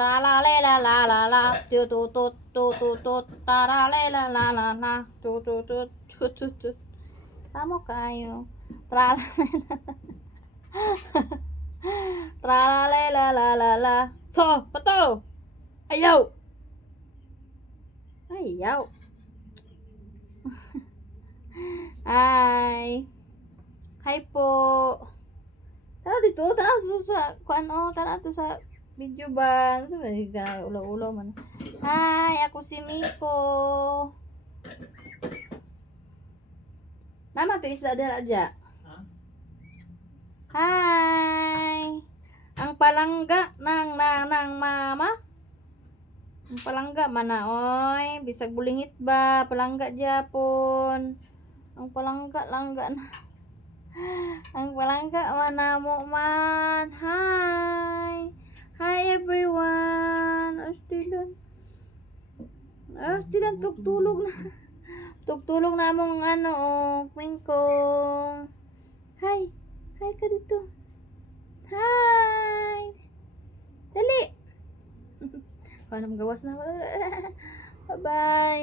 tra la le la la la la tu tu tu tu tu tu tra le la la la la tu tu tu tu tu tu. Samo kayo. Tra la tra la le la la la la. So, pato. Ayaw. Ayaw. Hi. Hi po. Tara dito, tara sa kuan o, tara to sa video ba? Ano ba ulo-ulo man. Hi, ako si Miko. Nama to isda dira aja. Hi. Ang palangga nang mama. Ang palangga mana oy, bisag bulingit ba? Palangga Japon. Ang palangga langga na. Ang palangga mana mo man. Hi. Hi everyone. Astilan tugtulog na. Tugtulog na among ano oh, Mingkong. Hi. Hi ka dito. Hi. Dali. Paano magawas na? Bye-bye.